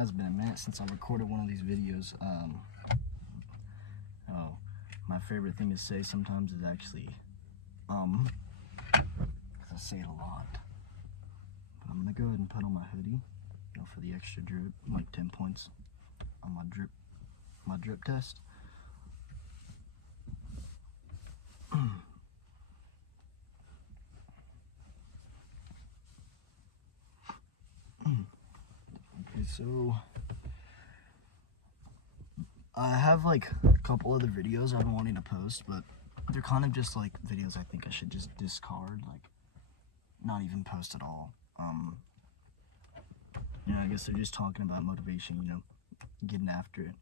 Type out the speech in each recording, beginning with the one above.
has been a minute since I recorded one of these videos. My favorite thing to say sometimes is actually, because I say it a lot. But I'm gonna go ahead and put on my hoodie, for the extra drip, like 10 points on my drip test. Okay, so I have like a couple other videos I've been wanting to post, but they're kind of just like videos I think I should just discard, like not even post at all. I guess they're just talking about motivation, getting after it.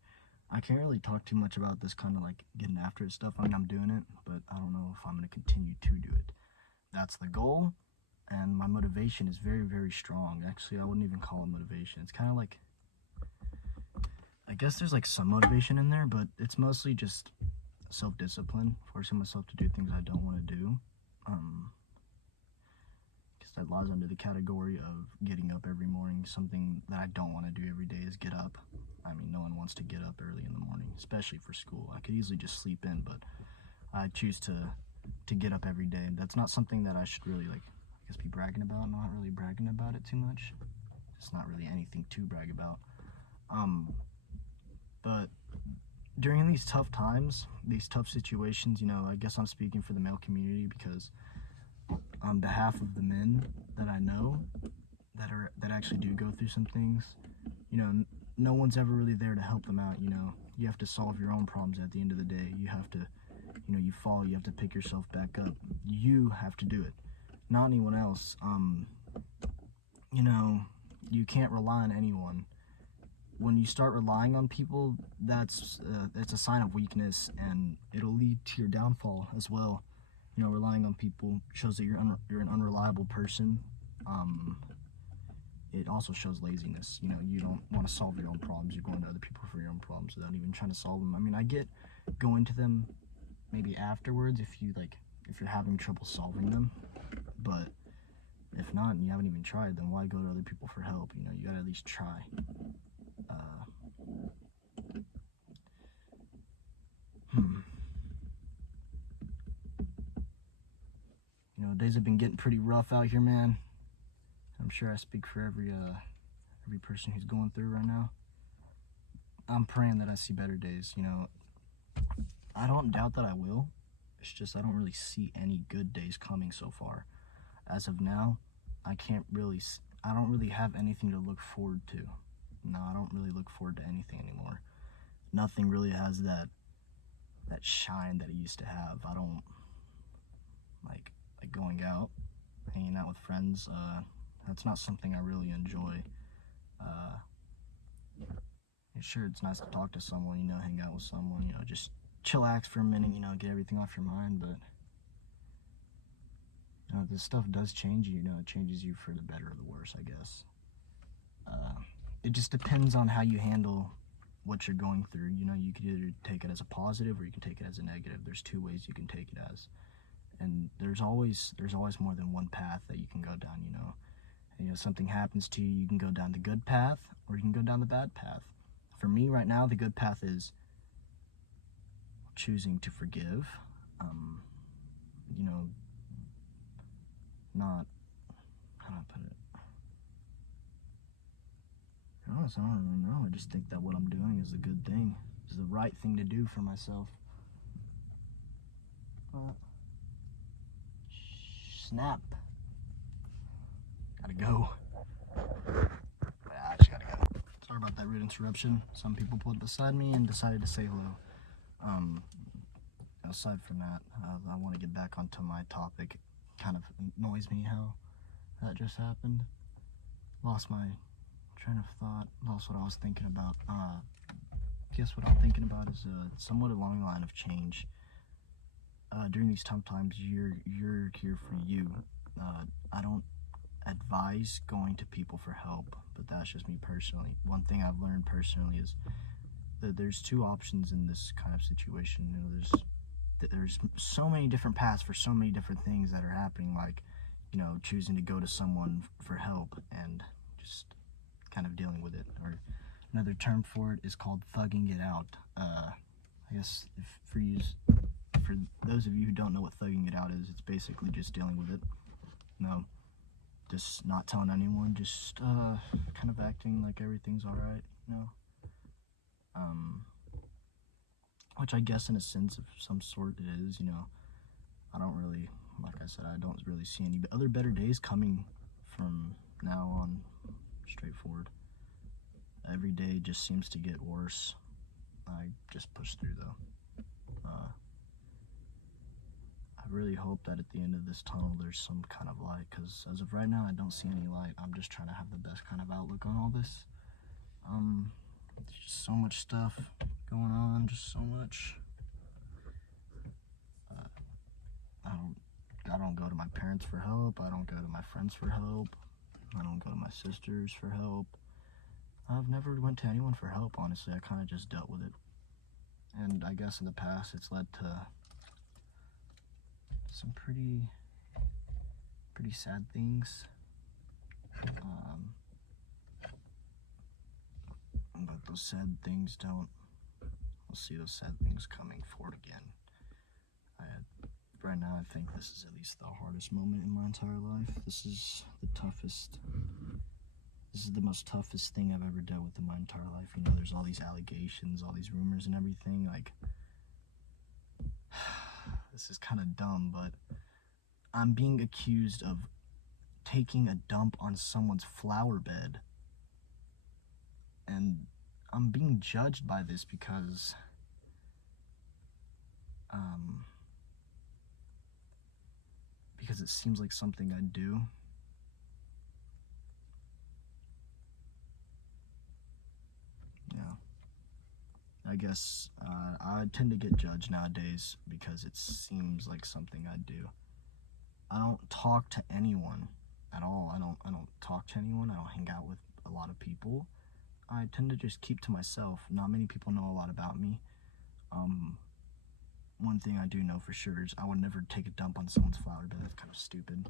I can't really talk too much about this kind of like getting after it stuff. I mean, I'm doing it, but I don't know if I'm going to continue to do it. That's the goal, and my motivation is very, very strong. Actually, I wouldn't even call it motivation. It's kind of like, I guess there's like some motivation in there, but it's mostly just self-discipline, forcing myself to do things I don't want to do. Because that lies under the category of getting up every morning. Something that I don't want to do every day is get up. I mean, no one wants to get up early in the morning, especially for school. I could easily just sleep in, but I choose to get up every day. That's not something that I should really, be bragging about. I'm not really bragging about it too much. It's not really anything to brag about. But during these tough times, these tough situations, I guess I'm speaking for the male community, because on behalf of the men that I know that actually do go through some things, no one's ever really there to help them out. You have to solve your own problems at the end of the day. You have to, you fall, you have to pick yourself back up. You have to do it, not anyone else. You can't rely on anyone. When you start relying on people, that's a sign of weakness, and it'll lead to your downfall as well. Relying on people shows that you're an unreliable person. It also shows laziness. You don't want to solve your own problems. You're going to other people for your own problems without even trying to solve them. I mean, I get going to them maybe afterwards if you're having trouble solving them, but if not and you haven't even tried, then why go to other people for help? You gotta at least try. Days have been getting pretty rough out here, man. I'm sure I speak for every person who's going through right now. I'm praying that I see better days. I don't doubt that I will. It's just I don't really see any good days coming so far. As of now, I don't really have anything to look forward to. No, I don't really look forward to anything anymore. Nothing really has that shine that it used to have. I don't like going out, hanging out with friends. That's not something I really enjoy. Sure, it's nice to talk to someone, hang out with someone, just chillax for a minute, get everything off your mind, but this stuff does change you. It changes you for the better or the worse, I guess. It just depends on how you handle what you're going through. You can either take it as a positive or you can take it as a negative. There's two ways you can take it as, and there's always more than one path that you can go down. Something happens to you, you can go down the good path or you can go down the bad path. For me right now, the good path is choosing to forgive. Not, how do I put it? To be honest, I don't really know. I just think that what I'm doing is a good thing. It's the right thing to do for myself. Snap. Gotta go. I just gotta go. Sorry about that rude interruption. Some people pulled beside me and decided to say hello. Aside from that, I want to get back onto my topic. Kind of annoys me how that just happened. Lost my train of thought. Lost what I was thinking about. Guess what I'm thinking about is somewhat along the line of change. During these tough times, you're here for you. I don't advise going to people for help, but that's just me personally. One thing I've learned personally is that there's two options in this kind of situation. There's so many different paths for so many different things that are happening, like choosing to go to someone for help and just kind of dealing with it, or Another term for it is called thugging it out. I guess for those of you who don't know what thugging it out is, it's basically just dealing with it. Just not telling anyone, just kind of acting like everything's alright, which I guess in a sense of some sort it is, I don't really, like I said, I don't really see any other better days coming from now on, straightforward. Every day just seems to get worse. I just push through though. I really hope that at the end of this tunnel there's some kind of light, because as of right now I don't see any light. I'm just trying to have the best kind of outlook on all this. There's just so much stuff going on, just so much. I don't go to my parents for help. I don't go to my friends for help. I don't go to my sisters for help. I've never went to anyone for help, honestly. I kind of just dealt with it. And I guess in the past it's led to some pretty sad things. But those sad things we'll see those sad things coming forward again. Right now I think this is at least the hardest moment in my entire life. This is the most toughest thing I've ever dealt with in my entire life. There's all these allegations, all these rumors and everything. Like, this is kind of dumb, but I'm being accused of taking a dump on someone's flower bed. And I'm being judged by this because it seems like something I do. Yeah. I guess I tend to get judged nowadays because it seems like something I do. I don't talk to anyone at all. I don't talk to anyone. I don't hang out with a lot of people. I tend to just keep to myself. Not many people know a lot about me. One thing I do know for sure is I would never take a dump on someone's flower bed. That's kind of stupid.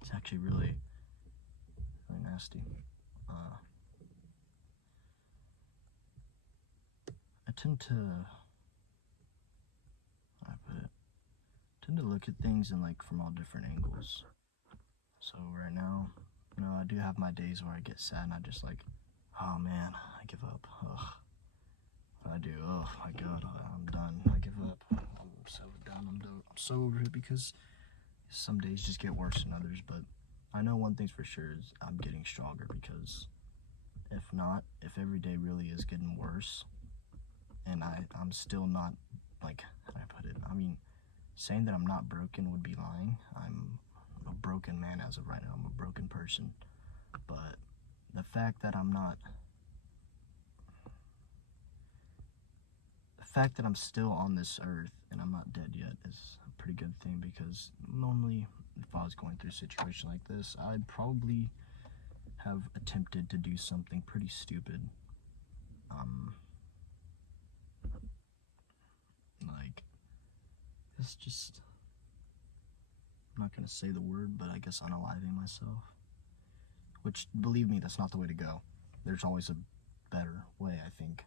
It's actually really nasty. I tend to look at things from all different angles. So right now, I do have my days where I get sad and I just oh man, I give up. Ugh. I do. Oh my god, I'm done. I give up. I'm so done. I'm so over it, because some days just get worse than others. But I know one thing's for sure is I'm getting stronger, because if every day really is getting worse and I'm still not, how can I put it? I mean, saying that I'm not broken would be lying. I'm a broken man as of right now. I'm a broken person. But the fact that I'm still on this earth and I'm not dead yet is a pretty good thing, because normally if I was going through a situation like this, I'd probably have attempted to do something pretty stupid. It's just, I'm not going to say the word, but I guess unaliving myself. Which, believe me, that's not the way to go. There's always a better way, I think.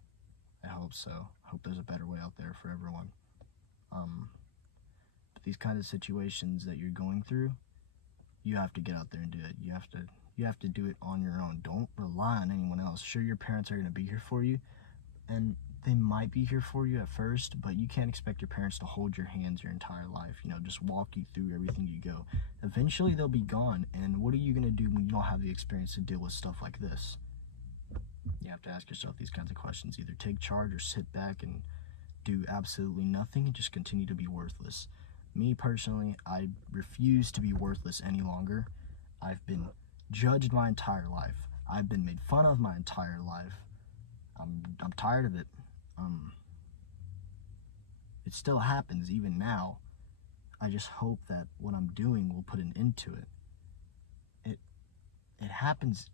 I hope so. I hope there's a better way out there for everyone. But these kind of situations that you're going through, you have to get out there and do it. You have to do it on your own. Don't rely on anyone else. Sure, your parents are going to be here for you, and they might be here for you at first, but you can't expect your parents to hold your hands your entire life, just walk you through everything you go. Eventually they'll be gone, and what are you going to do when you don't have the experience to deal with stuff like this? You have to ask yourself these kinds of questions. Either take charge or sit back and do absolutely nothing and just continue to be worthless. Me personally, I refuse to be worthless any longer. I've been judged my entire life. I've been made fun of my entire life. I'm tired of it. It still happens even now. I just hope that what I'm doing will put an end to it. It happens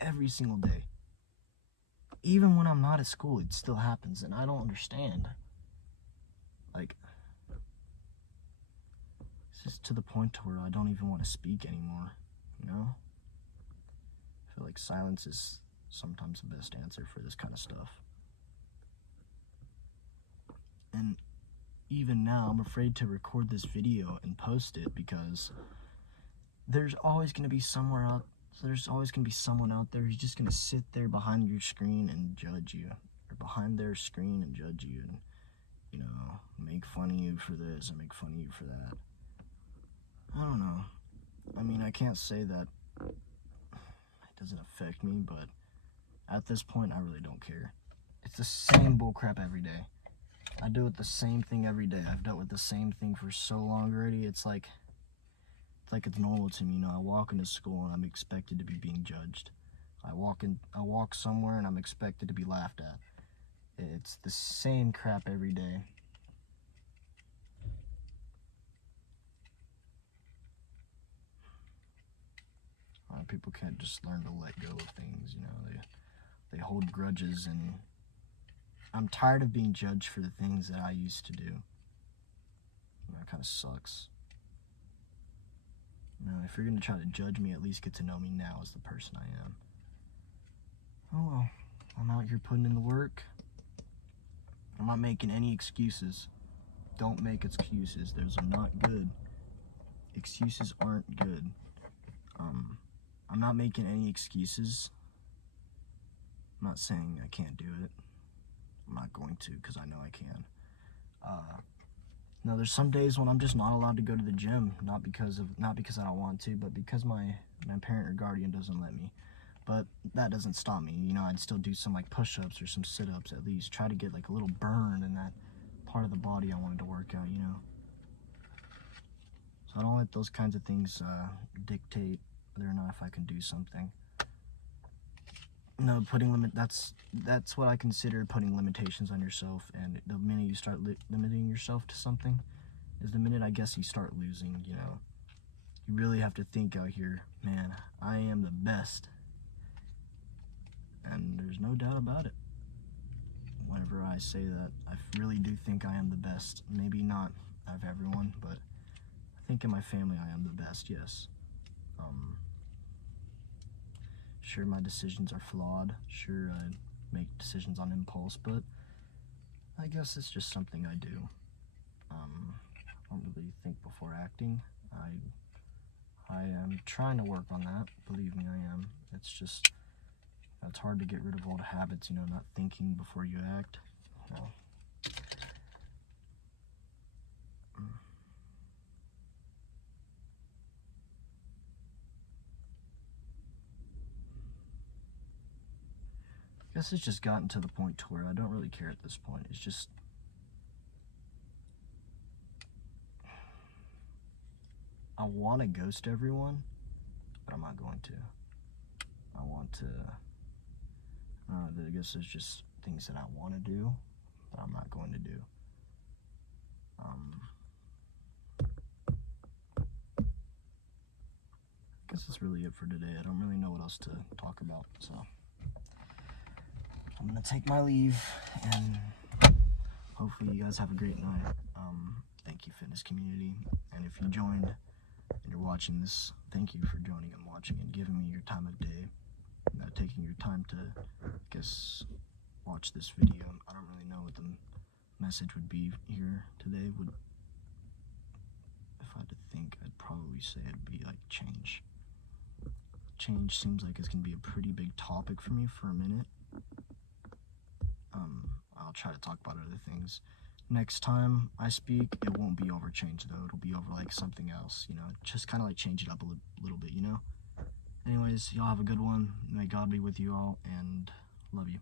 every single day. Even when I'm not at school, it still happens, and I don't understand. It's just to the point to where I don't even want to speak anymore, I feel like silence is sometimes the best answer for this kind of stuff. And even now, I'm afraid to record this video and post it because there's always going to be someone out there who's just going to sit there behind your screen and judge you, or behind their screen and judge you, and, you know, make fun of you for this and make fun of you for that. I don't know. I mean, I can't say that it doesn't affect me, but at this point, I really don't care. It's the same bullcrap every day. I deal with the same thing every day. I've dealt with the same thing for so long already. It's like it's normal to me. You know, I walk into school and I'm expected to be being judged. I walk somewhere and I'm expected to be laughed at. It's the same crap every day. People can't just learn to let go of things, you know. They hold grudges, and I'm tired of being judged for the things that I used to do. You know, it kind of sucks. You know, if you're going to try to judge me, at least get to know me now as the person I am. Oh well, I'm out here putting in the work. I'm not making any excuses. Don't make excuses. Those are not good. Excuses aren't good. I'm not making any excuses. I'm not saying I can't do it. I'm not going to, because I know I can. No, there's some days when I'm just not allowed to go to the gym, not because I don't want to, but because my parent or guardian doesn't let me. But that doesn't stop me. You know, I'd still do some like push-ups or some sit-ups at least. Try to get like a little burn in that part of the body I wanted to work out, you know. So I don't let those kinds of things dictate whether or not if I can do something. No, that's what I consider putting limitations on yourself. And the minute you start limiting yourself to something is the minute, I guess, you start losing, you know. You really have to think out here, man, I am the best. And there's no doubt about it. Whenever I say that, I really do think I am the best. Maybe not out of everyone, but I think in my family I am the best, yes. Sure, my decisions are flawed. Sure, I make decisions on impulse, but I guess it's just something I do. I don't really think before acting. I am trying to work on that. Believe me, I am. It's just, it's hard to get rid of old habits, you know, not thinking before you act. You know. I guess it's just gotten to the point to where I don't really care at this point. It's just, I want to ghost everyone, but I'm not going to. I want to, I guess there's just things that I want to do, but I'm not going to do. I guess that's really it for today. I don't really know what else to talk about, so I'm gonna take my leave, and hopefully you guys have a great night. Thank you, fitness community, and if you joined and you're watching this, thank you for joining and watching and giving me your time of day, taking your time to, I guess, watch this video. I don't really know what the message would be here today. If I had to think, I'd probably say it'd be like change. Change seems like it's gonna be a pretty big topic for me for a minute. I'll try to talk about other things. Next time I speak, it won't be over change though. It'll be over like something else, you know, just kind of like change it up a little bit, you know. Anyways, y'all have a good one. May God be with you all, and love you.